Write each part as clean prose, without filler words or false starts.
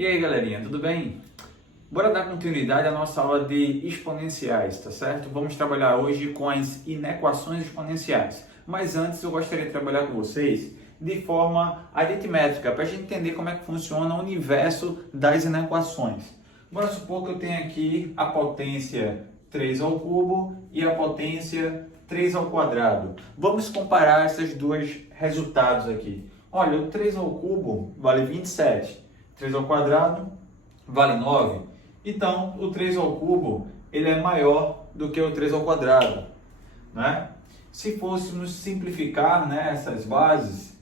E aí, galerinha, tudo bem? Bora dar continuidade à nossa aula de exponenciais, tá certo? Vamos trabalhar hoje com as inequações exponenciais. Mas antes eu gostaria de trabalhar com vocês de forma aritmétrica, para a gente entender como é que funciona o universo das inequações. Bora supor que eu tenho aqui a potência 3 ao cubo e a potência 3 ao quadrado. Vamos comparar esses dois resultados aqui. Olha, o 3 ao cubo vale 27, 3 ao quadrado vale 9. Então, o 3 ao cubo ele é maior do que o 3 ao quadrado, né? Se fôssemos simplificar, né, essas bases,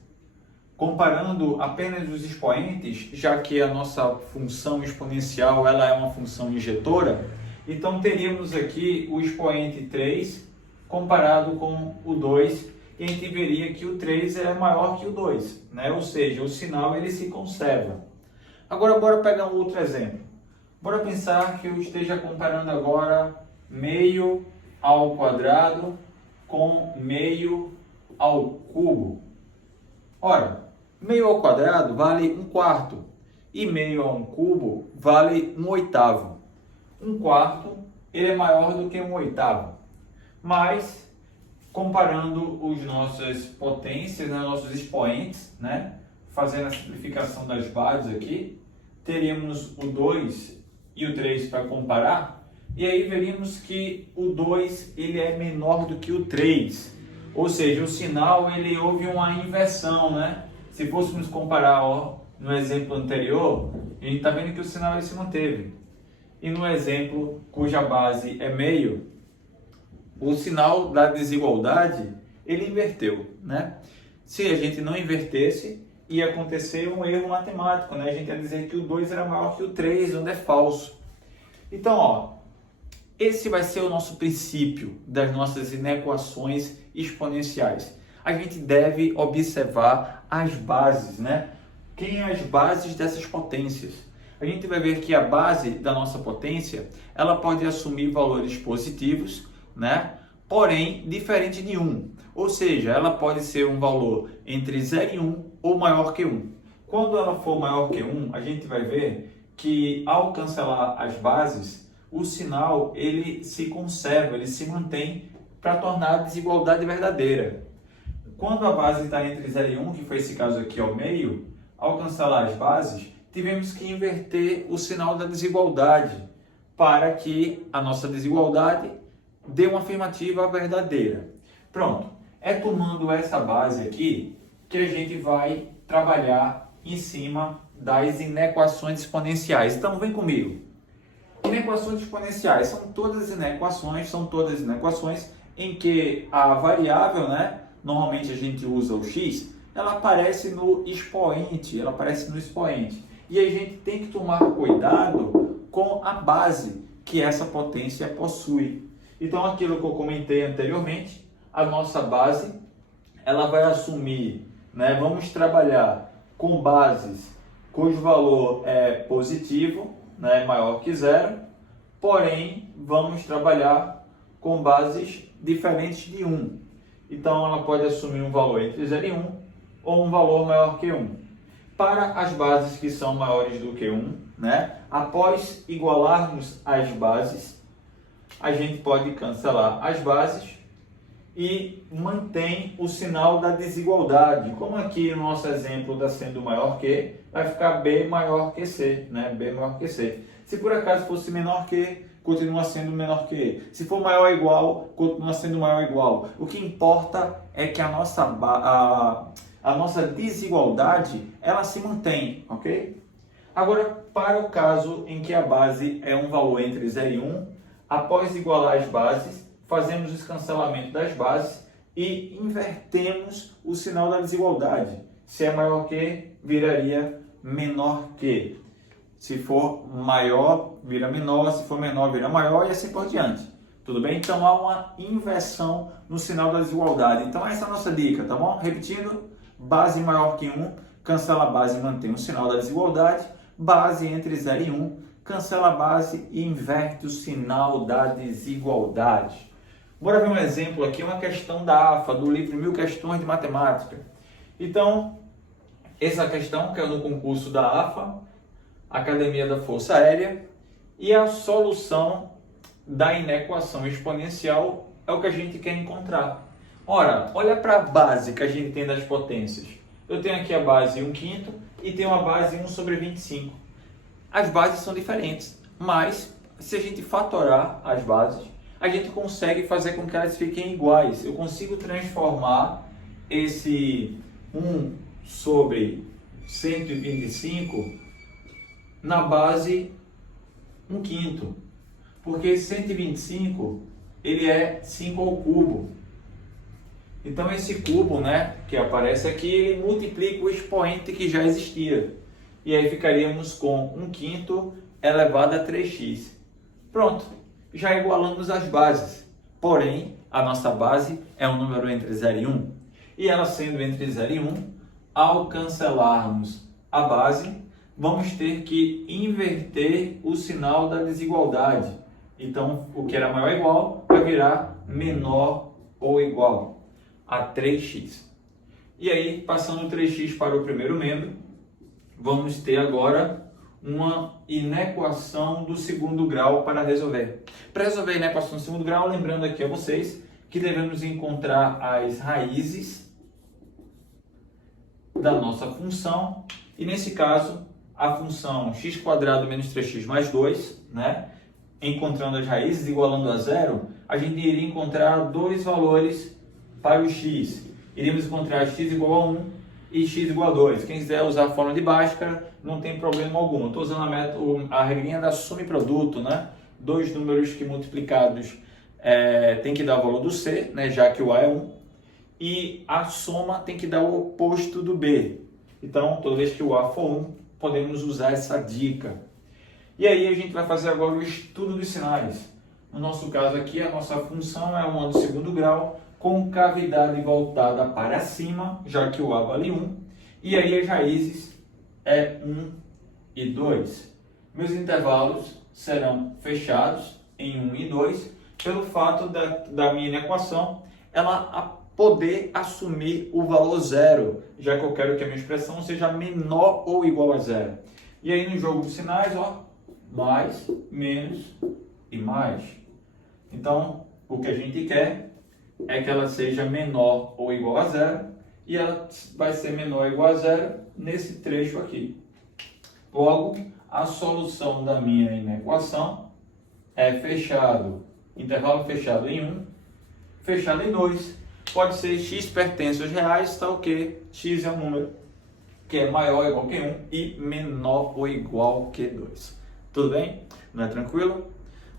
comparando apenas os expoentes, já que a nossa função exponencial ela é uma função injetora, então teríamos aqui o expoente 3 comparado com o 2, e a gente veria que o 3 é maior que o 2, né? Ou seja, o sinal ele se conserva. Agora, bora pegar um outro exemplo. Bora pensar que eu esteja comparando agora meio ao quadrado com meio ao cubo. Ora, meio ao quadrado vale 1/4 e meio a um cubo vale 1/8. 1/4 ele é maior do que 1/8. Mas, comparando as nossas potências, né, nossos expoentes, né, fazendo a simplificação das bases aqui, teríamos o 2 e o 3 para comparar, e aí veríamos que o 2 ele é menor do que o 3, ou seja, o sinal ele houve uma inversão, né? Se fôssemos comparar no exemplo anterior, a gente está vendo que o sinal ele se manteve, e no exemplo cuja base é meio, o sinal da desigualdade ele inverteu, né? Se a gente não invertesse, ia acontecer um erro matemático, né? A gente ia dizer que o 2 era maior que o 3, onde é falso. Então, ó, esse vai ser o nosso princípio das nossas inequações exponenciais. A gente deve observar as bases, né? Quem são as bases dessas potências? A gente vai ver que a base da nossa potência, ela pode assumir valores positivos, né? Porém, diferente de 1. Ou seja, ela pode ser um valor entre 0 e 1 ou maior que 1. Quando ela for maior que 1, a gente vai ver que ao cancelar as bases, o sinal ele se conserva, ele se mantém para tornar a desigualdade verdadeira. Quando a base está entre 0 e 1, que foi esse caso aqui ao meio, ao cancelar as bases, tivemos que inverter o sinal da desigualdade para que a nossa desigualdade dê uma afirmativa verdadeira. Pronto, é tomando essa base aqui que a gente vai trabalhar em cima das inequações exponenciais. Então vem comigo. Inequações exponenciais são todas inequações em que a variável, né, normalmente a gente usa o x, ela aparece no expoente, E a gente tem que tomar cuidado com a base que essa potência possui. Então, aquilo que eu comentei anteriormente, a nossa base, ela vai assumir, né? Vamos trabalhar com bases cujo valor é positivo, né? Maior que 0, porém, vamos trabalhar com bases diferentes de 1. Então, ela pode assumir um valor entre 0 e 1 ou um valor maior que 1. Para as bases que são maiores do que 1, né? Após igualarmos as bases, a gente pode cancelar as bases e mantém o sinal da desigualdade. Como aqui no nosso exemplo está sendo maior que, vai ficar B maior que C, né? B maior que C. Se por acaso fosse menor que, continua sendo menor que E. Se for maior ou igual, continua sendo maior ou igual. O que importa é que a nossa desigualdade, ela se mantém, ok? Agora, para o caso em que a base é um valor entre 0 e 1, após igualar as bases, fazemos o cancelamento das bases e invertemos o sinal da desigualdade. Se é maior que, viraria menor que. Se for maior, vira menor. Se for menor, vira maior e assim por diante. Tudo bem? Então, há uma inversão no sinal da desigualdade. Então, essa é a nossa dica, tá bom? Repetindo, base maior que 1, cancela a base e mantém o sinal da desigualdade. Base entre 0 e 1, cancela a base e inverte o sinal da desigualdade. Bora ver um exemplo aqui, uma questão da AFA, do livro 1000 Questões de Matemática. Então, essa questão que é no concurso da AFA, academia da força aérea, e a solução da inequação exponencial é o que a gente quer encontrar. Ora, olha para a base que a gente tem das potências. Eu tenho aqui a base 1/5 e tenho a base 1/25. As bases são diferentes, mas se a gente fatorar as bases, a gente consegue fazer com que elas fiquem iguais. Eu consigo transformar esse 1/125 na base 1/5, porque 125 ele é 5 ao cubo. Então esse cubo, né, que aparece aqui, ele multiplica o expoente que já existia. E aí ficaríamos com 1/5 elevado a 3x. Pronto, já igualamos as bases. Porém, a nossa base é um número entre 0 e 1. E ela sendo entre 0 e 1, ao cancelarmos a base, vamos ter que inverter o sinal da desigualdade. Então, o que era maior ou igual vai virar menor ou igual a 3x. E aí, passando o 3x para o primeiro membro, vamos ter agora uma inequação do segundo grau para resolver. Para resolver a inequação do segundo grau, lembrando aqui a vocês que devemos encontrar as raízes da nossa função, e nesse caso, a função x² menos 3x mais 2, né? Encontrando as raízes, igualando a zero, a gente iria encontrar dois valores para o x. Iríamos encontrar x igual a 1 e x igual a 2. Quem quiser usar a fórmula de Bhaskara, não tem problema algum. Estou usando a regrinha da soma e produto, né? Dois números que multiplicados tem que dar o valor do c, né? Já que o a é 1. E a soma tem que dar o oposto do b. Então, toda vez que o a for 1, podemos usar essa dica. E aí a gente vai fazer agora o estudo dos sinais. No nosso caso aqui, a nossa função é uma do segundo grau, com cavidade voltada para cima, já que o a vale 1. E aí as raízes é 1 e 2. Meus intervalos serão fechados em 1 e 2, pelo fato da minha equação ela poder assumir o valor zero, já que eu quero que a minha expressão seja menor ou igual a zero. E aí no jogo dos sinais, ó, mais, menos e mais. Então, o que a gente quer é que ela seja menor ou igual a zero, e ela vai ser menor ou igual a zero nesse trecho aqui. Logo, a solução da minha equação é intervalo fechado em 1, fechado em 2. Pode ser x pertence aos reais, tal que x é um número que é maior ou igual que 1 e menor ou igual que 2. Tudo bem? Não é tranquilo?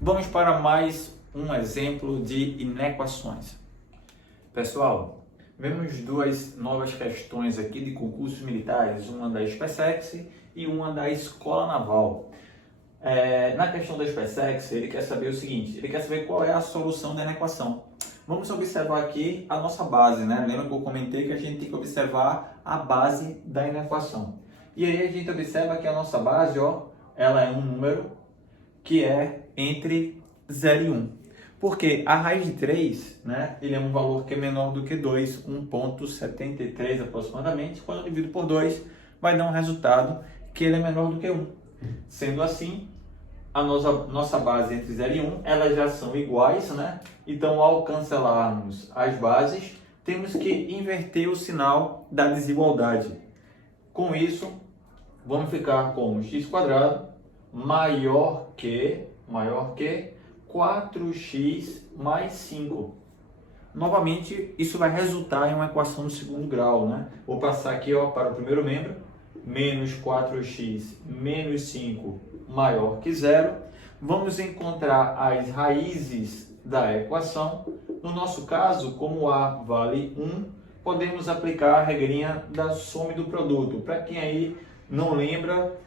Vamos para mais um exemplo de inequações. Pessoal, vemos duas novas questões aqui de concursos militares, uma da SpaceX e uma da Escola Naval. Na questão da SpaceX, ele quer saber o seguinte, ele quer saber qual é a solução da inequação. Vamos observar aqui a nossa base, né? Lembra que eu comentei que a gente tem que observar a base da inequação. E aí a gente observa que a nossa base, ó, ela é um número que é entre 0 e 1. Porque a raiz de 3, né, ele é um valor que é menor do que 2, 1,73 aproximadamente. Quando eu divido por 2, vai dar um resultado que ele é menor do que 1. Sendo assim, a nossa base entre 0 e 1, elas já são iguais, né? Então, ao cancelarmos as bases, temos que inverter o sinal da desigualdade. Com isso, vamos ficar com x² maior que 4x mais 5. Novamente, isso vai resultar em uma equação do segundo grau, né? Vou passar aqui, ó, para o primeiro membro, menos 4x menos 5 maior que 0. Vamos encontrar as raízes da equação. No nosso caso, como a vale 1, podemos aplicar a regrinha da soma e do produto. Para quem aí não lembra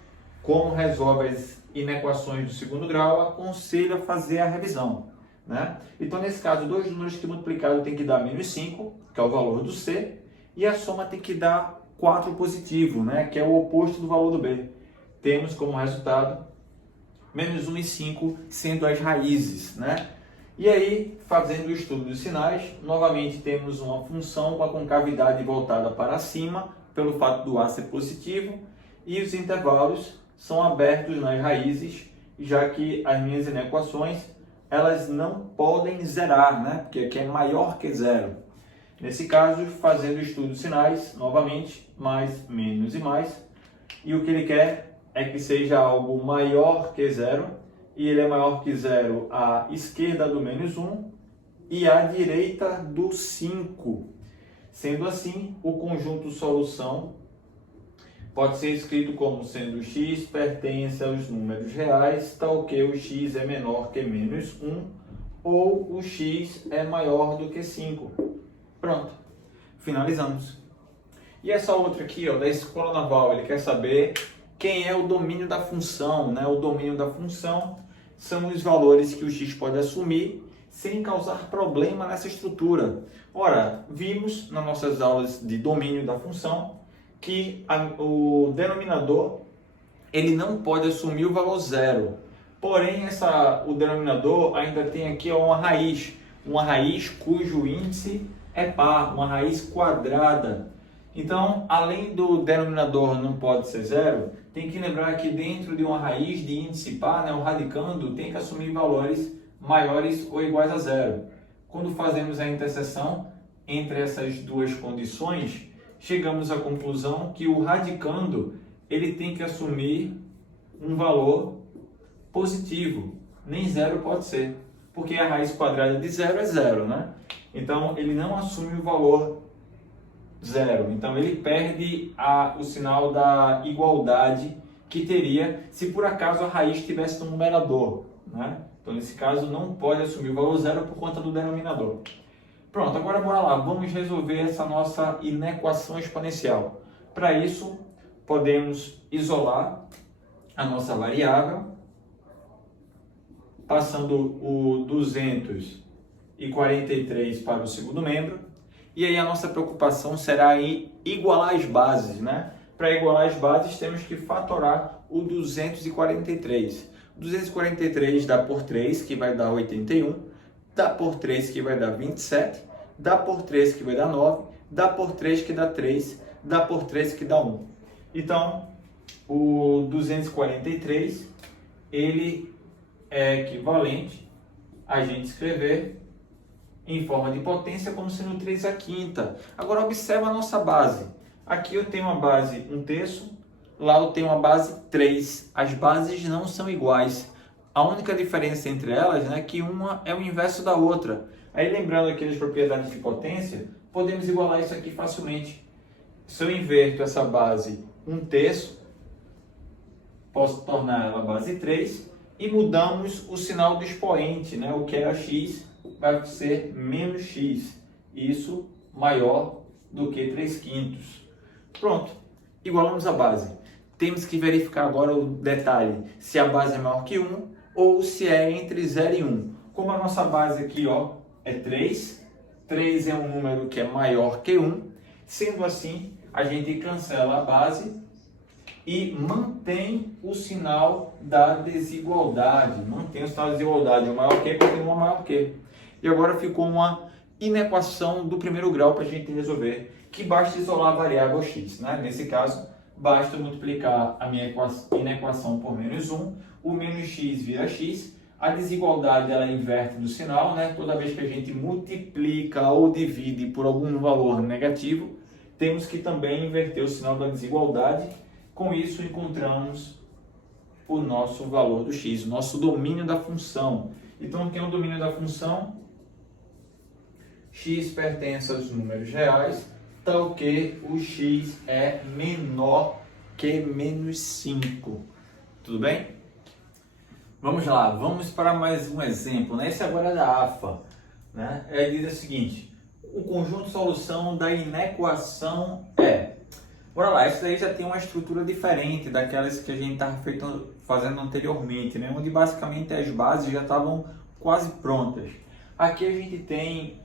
como resolve as inequações do segundo grau, aconselho a fazer a revisão, né? Então, nesse caso, dois números que multiplicado tem que dar menos 5, que é o valor do C, e a soma tem que dar 4 positivo, né? Que é o oposto do valor do B. Temos como resultado menos 1 e 5 sendo as raízes, né? E aí, fazendo o estudo dos sinais, novamente temos uma função com a concavidade voltada para cima, pelo fato do A ser positivo, e os intervalos são abertos nas raízes, já que as minhas inequações elas não podem zerar, né? Porque aqui é maior que zero. Nesse caso, fazendo estudo de sinais, novamente, mais, menos e mais. E o que ele quer é que seja algo maior que zero, e ele é maior que zero à esquerda do menos 1 e à direita do 5. Sendo assim, o conjunto solução pode ser escrito como sendo x pertence aos números reais, tal que o x é menor que menos 1, ou o x é maior do que 5. Pronto, finalizamos. E essa outra aqui, ó, da Escola Naval, ele quer saber quem é o domínio da função, né? O domínio da função são os valores que o x pode assumir sem causar problema nessa estrutura. Ora, vimos nas nossas aulas de domínio da função que o denominador ele não pode assumir o valor zero. Porém, o denominador ainda tem aqui uma raiz cujo índice é par, uma raiz quadrada. Então, além do denominador não pode ser zero, tem que lembrar que dentro de uma raiz de índice par, né, o radicando tem que assumir valores maiores ou iguais a zero. Quando fazemos a interseção entre essas duas condições, chegamos à conclusão que o radicando ele tem que assumir um valor positivo, nem zero pode ser, porque a raiz quadrada de zero é zero, né? Então ele não assume o valor zero, então ele perde o sinal da igualdade que teria se por acaso a raiz estivesse no numerador, né? Então nesse caso não pode assumir o valor zero por conta do denominador. Pronto, agora bora lá, vamos resolver essa nossa inequação exponencial. Para isso, podemos isolar a nossa variável, passando o 243 para o segundo membro, e aí a nossa preocupação será em igualar as bases, né? Para igualar as bases, temos que fatorar o 243. 243 dá por 3, que vai dar 81. Dá por 3 que vai dar 27, dá por 3 que vai dar 9, dá por 3 que dá 3, dá por 3 que dá 1. Então, o 243, ele é equivalente a gente escrever em forma de potência como sendo 3 à quinta. Agora, observa a nossa base. Aqui eu tenho uma base 1/3, lá eu tenho uma base 3. As bases não são iguais. A única diferença entre elas, né, é que uma é o inverso da outra. Aí, lembrando aqui das propriedades de potência, podemos igualar isso aqui facilmente. Se eu inverto essa base 1/3, posso tornar ela base 3 e mudamos o sinal do expoente, né? O que era x vai ser menos x. Isso maior do que 3/5. Pronto, igualamos a base. Temos que verificar agora o detalhe, se a base é maior que 1 ou se é entre 0 e 1. Como a nossa base aqui, ó, é 3, 3 é um número que é maior que 1, sendo assim, a gente cancela a base e mantém o sinal da desigualdade. Mantém o sinal da desigualdade, o maior que continua maior que. E agora ficou uma inequação do primeiro grau para a gente resolver, que basta isolar a variável x, né? Nesse caso, basta multiplicar a minha inequação por menos 1, o menos x vira x, a desigualdade ela inverte do sinal, né? Toda vez que a gente multiplica ou divide por algum valor negativo, temos que também inverter o sinal da desigualdade. Com isso, encontramos o nosso valor do x, o nosso domínio da função. Então, quem é o domínio da função? X pertence aos números reais, tal que o x é menor que menos 5. Tudo bem? Vamos lá, vamos para mais um exemplo, né? Esse agora é da AFA, né? Ele diz o seguinte: o conjunto de solução da inequação é... Bora lá, essa daí já tem uma estrutura diferente daquelas que a gente estava fazendo anteriormente, né? Onde basicamente as bases já estavam quase prontas. Aqui a gente tem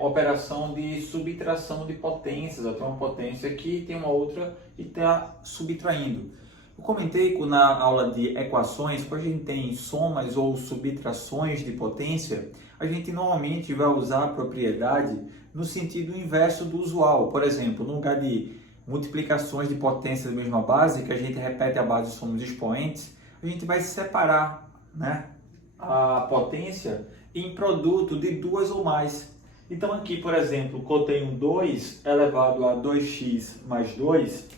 operação de subtração de potências. Eu tenho uma potência aqui, tem uma outra e está subtraindo. Eu comentei que na aula de equações, quando a gente tem somas ou subtrações de potência, a gente normalmente vai usar a propriedade no sentido inverso do usual. Por exemplo, no lugar de multiplicações de potência da mesma base, que a gente repete a base e somos expoentes, a gente vai separar, né, a potência em produto de duas ou mais. Então aqui, por exemplo, que eu tenho 2 elevado a 2x mais 2,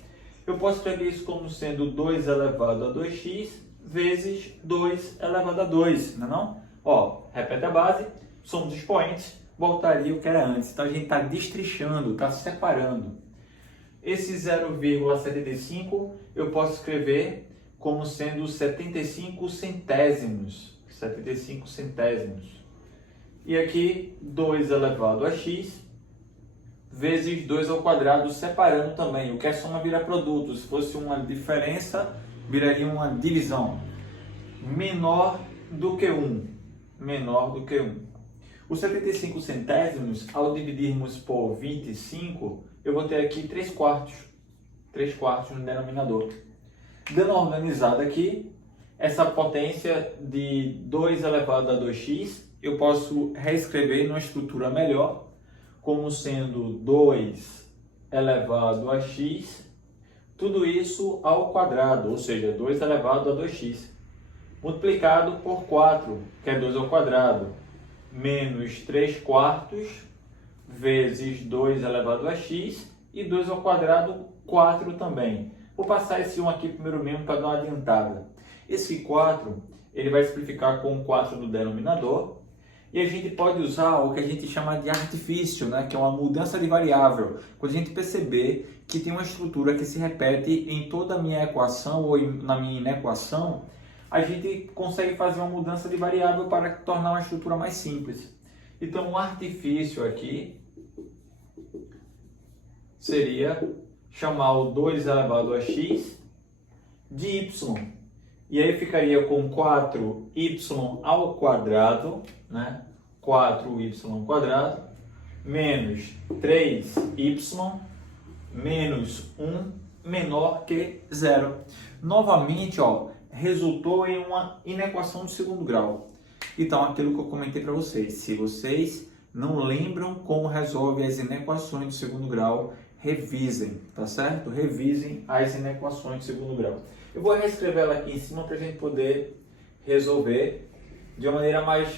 eu posso escrever isso como sendo 2 elevado a 2x vezes 2 elevado a 2, não é não? Ó, repete a base, somos expoentes, voltaria o que era antes. Então a gente está destrinchando, está separando. Esse 0,75 eu posso escrever como sendo 75 centésimos. 75 centésimos. E aqui 2 elevado a x vezes 2 ao quadrado, separando também. O que é soma vira produto. Se fosse uma diferença, viraria uma divisão. Menor do que 1. Menor do que 1. Os 75 centésimos, ao dividirmos por 25, eu vou ter aqui 3 quartos. 3 quartos no denominador. Dando uma organizada aqui, essa potência de 2 elevado a 2x, eu posso reescrever numa estrutura melhor, como sendo 2 elevado a x, tudo isso ao quadrado, ou seja, 2 elevado a 2x, multiplicado por 4, que é 2 ao quadrado, menos 3 quartos, vezes 2 elevado a x, e 2 ao quadrado, 4 também. Vou passar esse 1 aqui primeiro mesmo para dar uma adiantada. Esse 4, ele vai simplificar com o 4 no denominador, e a gente pode usar o que a gente chama de artifício, né? Que é uma mudança de variável. Quando a gente perceber que tem uma estrutura que se repete em toda a minha equação ou na minha inequação, a gente consegue fazer uma mudança de variável para tornar uma estrutura mais simples. Então, o artifício aqui seria chamar o 2 elevado a x de y. E aí ficaria com 4y ao quadrado, né? 4y quadrado, menos 3y, menos 1, menor que 0. Novamente, ó, resultou em uma inequação de segundo grau. Então, aquilo que eu comentei para vocês, se vocês não lembram como resolve as inequações de segundo grau, revisem, tá certo? Revisem as inequações de segundo grau. Eu vou reescrever ela aqui em cima para a gente poder resolver de uma maneira mais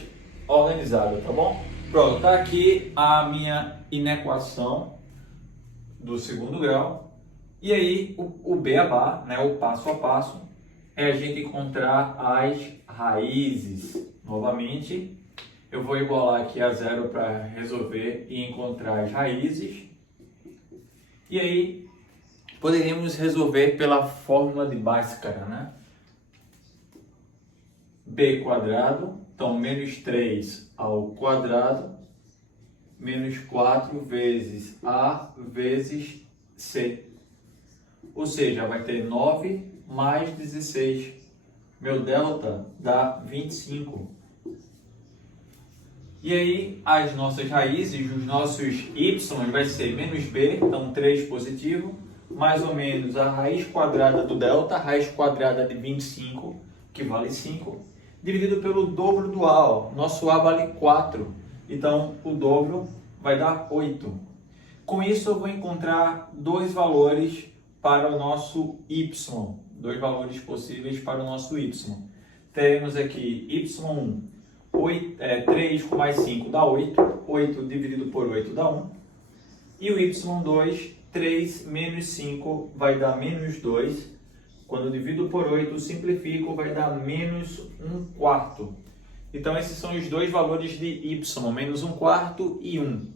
organizada, tá bom? Pronto, tá aqui a minha inequação do segundo grau. E aí, o beabá, né, o passo a passo, é a gente encontrar as raízes. Novamente, eu vou igualar aqui a zero para resolver e encontrar as raízes. E aí, poderíamos resolver pela fórmula de Bhaskara, né? B quadrado, então menos 3 ao quadrado, menos 4 vezes A vezes C. Ou seja, vai ter 9 mais 16. Meu delta dá 25. E aí, as nossas raízes, os nossos y vai ser menos b, então 3 positivo, mais ou menos a raiz quadrada do delta, raiz quadrada de 25, que vale 5, dividido pelo dobro do a. Ó. Nosso a vale 4, então o dobro vai dar 8. Com isso, eu vou encontrar dois valores para o nosso y, dois valores possíveis para o nosso y. Teremos aqui y1, 3 com mais 5 dá 8, 8 dividido por 8 dá 1, e o y2, 3 menos 5 vai dar menos 2, quando divido por 8 simplifico, vai dar menos 1 quarto. Então esses são os dois valores de y, menos 1 quarto e 1.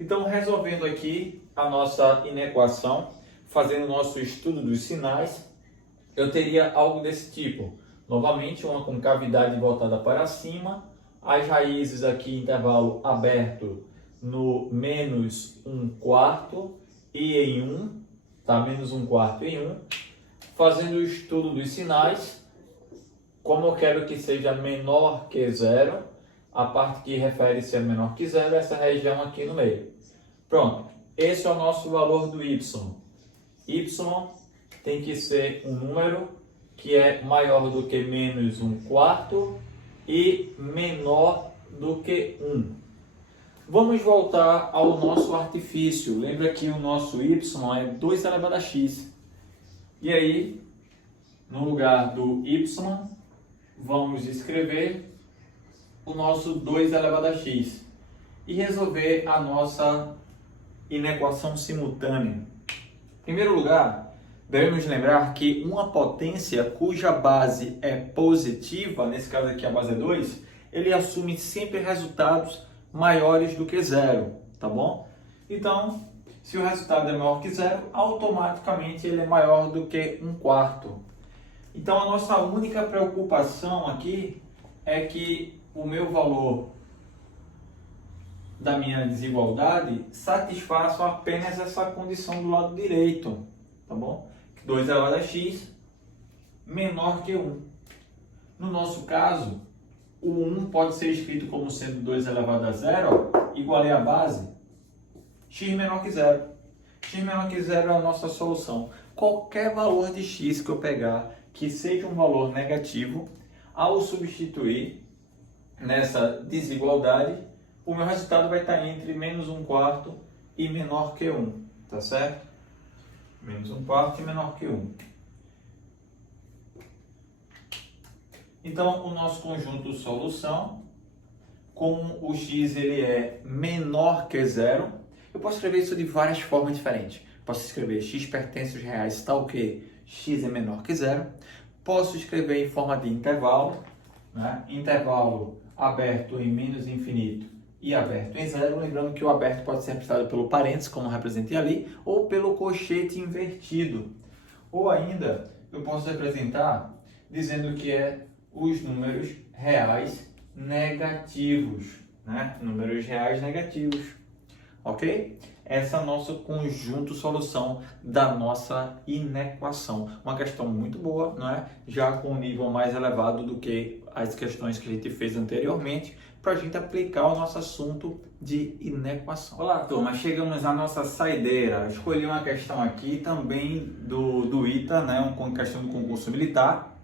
Então resolvendo aqui a nossa inequação, fazendo o nosso estudo dos sinais, eu teria algo desse tipo. Novamente, uma concavidade voltada para cima, as raízes aqui, intervalo aberto no menos 1 quarto e em 1, tá? Menos 1 quarto em 1. Fazendo o estudo dos sinais, como eu quero que seja menor que 0, a parte que refere-se a menor que 0, essa região aqui no meio. Pronto, esse é o nosso valor do y. Y tem que ser um número que é maior do que menos 1 quarto e menor do que 1. Vamos voltar ao nosso artifício. Lembra que o nosso y é 2 elevado a x. E aí, no lugar do y, vamos escrever o nosso 2 elevado a x e resolver a nossa inequação simultânea. Em primeiro lugar, devemos lembrar que uma potência cuja base é positiva, nesse caso aqui a base é 2, ele assume sempre resultados maiores do que zero, tá bom? Então, se o resultado é maior que zero, automaticamente ele é maior do que 1/4. Então, a nossa única preocupação aqui é que o meu valor da minha desigualdade satisfaça apenas essa condição do lado direito, tá bom? 2 elevado a x menor que 1. No nosso caso, o 1 pode ser escrito como sendo 2 elevado a 0, igual a base, x menor que 0. X menor que 0 é a nossa solução. Qualquer valor de x que eu pegar que seja um valor negativo, ao substituir nessa desigualdade, o meu resultado vai estar entre menos 1/4 e menor que 1, tá certo? Menos 1/4 e menor que 1. Então, o nosso conjunto solução, como o x ele é menor que 0, eu posso escrever isso de várias formas diferentes. Posso escrever x pertence aos reais tal que x é menor que 0. Posso escrever em forma de intervalo, né? Intervalo aberto em menos infinito e aberto em 0. Lembrando que o aberto pode ser representado pelo parênteses, como representei ali, ou pelo colchete invertido. Ou ainda, eu posso representar dizendo que é os números reais negativos, né? Números reais negativos, ok? Essa é o nosso conjunto solução da nossa inequação. Uma questão muito boa, não é? Já com um nível mais elevado do que as questões que a gente fez anteriormente, para a gente aplicar o nosso assunto de inequação. Olá, turma, chegamos à nossa saideira. Escolhi uma questão aqui também do ITA, né? Uma questão do concurso militar.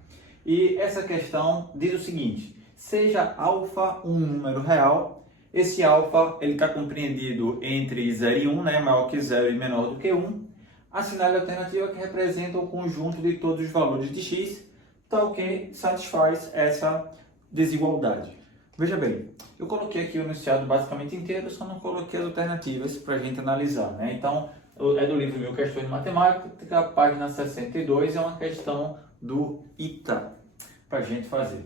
E essa questão diz o seguinte: seja alfa um número real. Esse alfa está compreendido entre 0 e 1, né? Maior que 0 e menor do que 1. Assinale a alternativa que representa o conjunto de todos os valores de x, tal que satisfaz essa desigualdade. Veja bem, eu coloquei aqui o enunciado basicamente inteiro, só não coloquei as alternativas para a gente analisar, né? Então, é do livro 1000 Questões de Matemática, página 62, é uma questão do ITA para a gente fazer.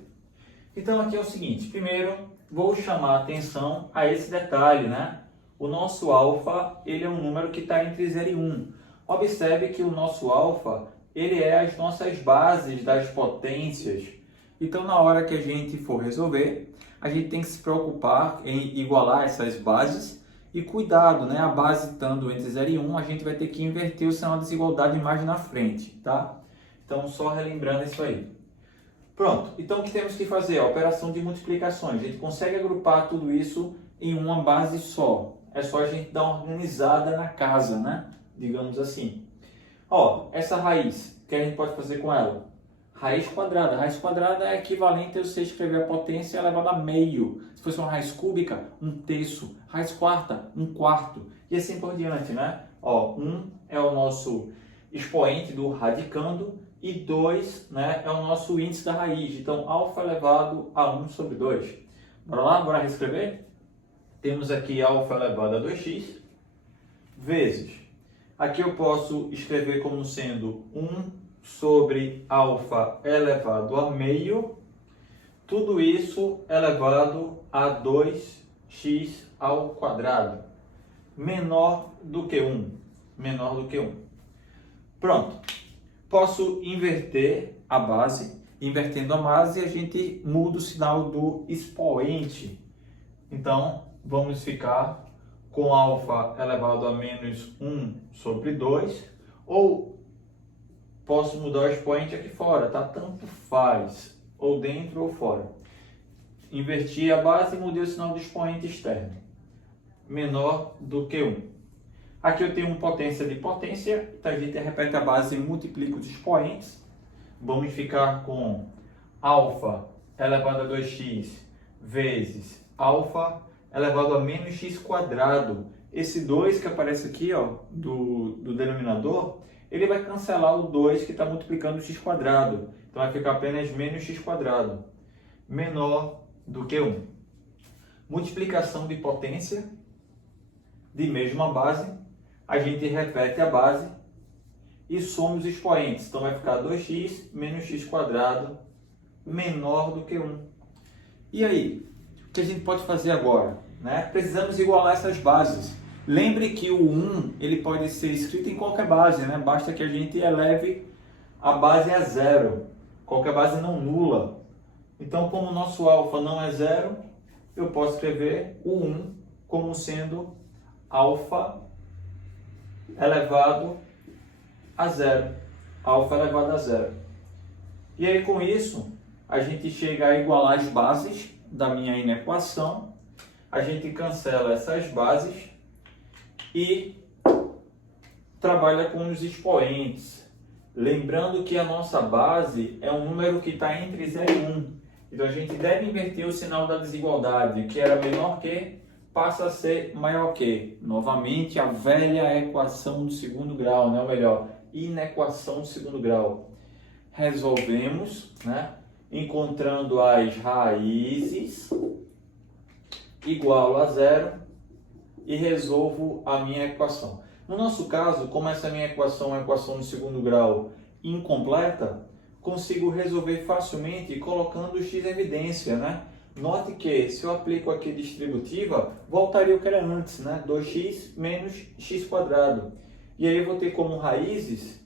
Então, aqui é o seguinte: primeiro, vou chamar a atenção a esse detalhe, né? O nosso alfa, ele é um número que está entre 0 e 1. Observe que o nosso alfa, ele é as nossas bases das potências. Então, na hora que a gente for resolver, a gente tem que se preocupar em igualar essas bases. E cuidado, né? A base estando entre 0 e 1, a gente vai ter que inverter o sinal de desigualdade mais na frente, tá? Então, só relembrando isso aí. Pronto, então o que temos que fazer? A operação de multiplicações. A gente consegue agrupar tudo isso em uma base só. É só a gente dar uma organizada na casa, né? Digamos assim. Ó, essa raiz, o que a gente pode fazer com ela? Raiz quadrada. Raiz quadrada é equivalente a você escrever a potência elevada a meio. Se fosse uma raiz cúbica, 1/3. Raiz quarta, 1/4. E assim por diante, né? Ó, 1 é o nosso expoente do radicando. E 2, né, é o nosso índice da raiz. Então, alfa elevado a 1 sobre 2. Bora lá? Bora reescrever? Temos aqui alfa elevado a 2x vezes. Aqui eu posso escrever como sendo 1 sobre alfa elevado a meio. Tudo isso elevado a 2x ao quadrado. Menor do que 1. Menor do que 1. Pronto. Posso inverter a base. Invertendo a base, a gente muda o sinal do expoente. Então, vamos ficar com alfa elevado a menos 1 sobre 2. Ou posso mudar o expoente aqui fora, tá? Tanto faz. Ou dentro ou fora. Inverti a base e mudei o sinal do expoente externo. Menor do que 1. Aqui eu tenho uma potência de potência, então a gente repete a base e multiplica os expoentes. Vamos ficar com alfa elevado a 2x vezes alfa elevado a menos x quadrado. Esse 2 que aparece aqui, ó, do denominador, ele vai cancelar o 2 que está multiplicando o x quadrado. Então vai ficar apenas menos x quadrado, menor do que 1. Multiplicação de potência de mesma base, a gente repete a base e soma os expoentes. Então vai ficar 2x menos x quadrado menor do que 1. E aí, o que a gente pode fazer agora? Né? Precisamos igualar essas bases. Lembre que o 1 ele pode ser escrito em qualquer base, né? Basta que a gente eleve a base a zero, qualquer base não nula. Então, como o nosso alfa não é zero, eu posso escrever o 1 como sendo alfa elevado a zero. Alfa elevado a zero. E aí, com isso, a gente chega a igualar as bases da minha inequação. A gente cancela essas bases e trabalha com os expoentes. Lembrando que a nossa base é um número que está entre 0 e 1. Então a gente deve inverter o sinal da desigualdade, que era menor que, passa a ser maior que. Novamente, a velha equação do segundo grau, né? Ou melhor, inequação do segundo grau. Resolvemos, né? Encontrando as raízes, igual a zero, e resolvo a minha equação. No nosso caso, como essa minha equação é uma equação do segundo grau incompleta, consigo resolver facilmente colocando o x em evidência, né? Note que se eu aplico aqui distributiva, voltaria o que era antes, né? 2x menos x quadrado. E aí eu vou ter como raízes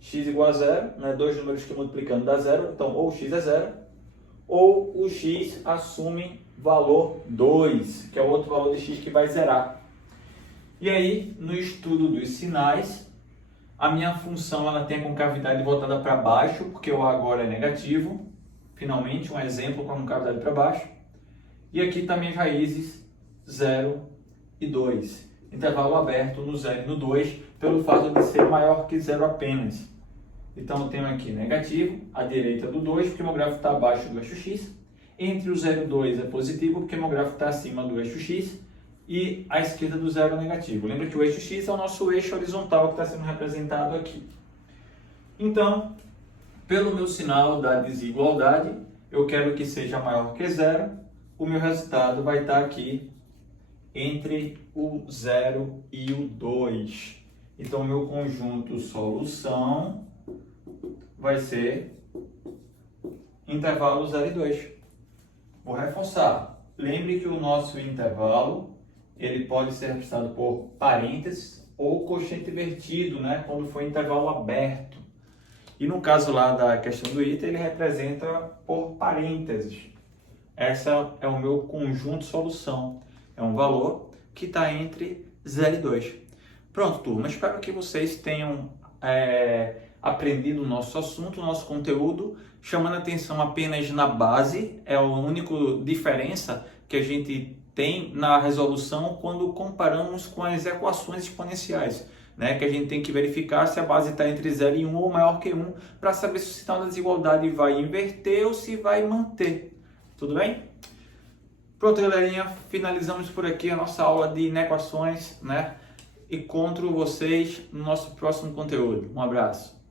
x igual a zero, né? Dois números que multiplicando dá zero, então ou x é zero, ou o x assume valor 2, que é o outro valor de x que vai zerar. E aí, no estudo dos sinais, a minha função ela tem a concavidade voltada para baixo, porque o a agora é negativo. Finalmente, um exemplo com a concavidade para baixo. E aqui também as raízes 0 e 2. Intervalo aberto no 0 e no 2, pelo fato de ser maior que 0 apenas. Então, eu tenho aqui negativo, à direita do 2, porque o meu gráfico está abaixo do eixo x. Entre o 0 e o 2 é positivo, porque o meu gráfico está acima do eixo x. E à esquerda do 0 é negativo. Lembra que o eixo x é o nosso eixo horizontal que está sendo representado aqui. Então, pelo meu sinal da desigualdade, eu quero que seja maior que 0. O meu resultado vai estar aqui entre o 0 e o 2. Então, o meu conjunto solução vai ser intervalo 0 e 2. Vou reforçar. Lembre que o nosso intervalo ele pode ser representado por parênteses ou quociente invertido, né? Quando for intervalo aberto. E no caso lá da questão do item, ele representa por parênteses. Essa é o meu conjunto solução. É um valor que está entre 0 e 2. Pronto, turma. Espero que vocês tenham aprendido o nosso assunto, o nosso conteúdo, chamando a atenção apenas na base. É a única diferença que a gente tem na resolução quando comparamos com as equações exponenciais, né? Que a gente tem que verificar se a base está entre 0 e 1 ou maior que 1 para saber se o sinal da desigualdade vai inverter ou se vai manter. Tudo bem? Pronto, galerinha, finalizamos por aqui a nossa aula de inequações, né? Encontro vocês no nosso próximo conteúdo. Um abraço.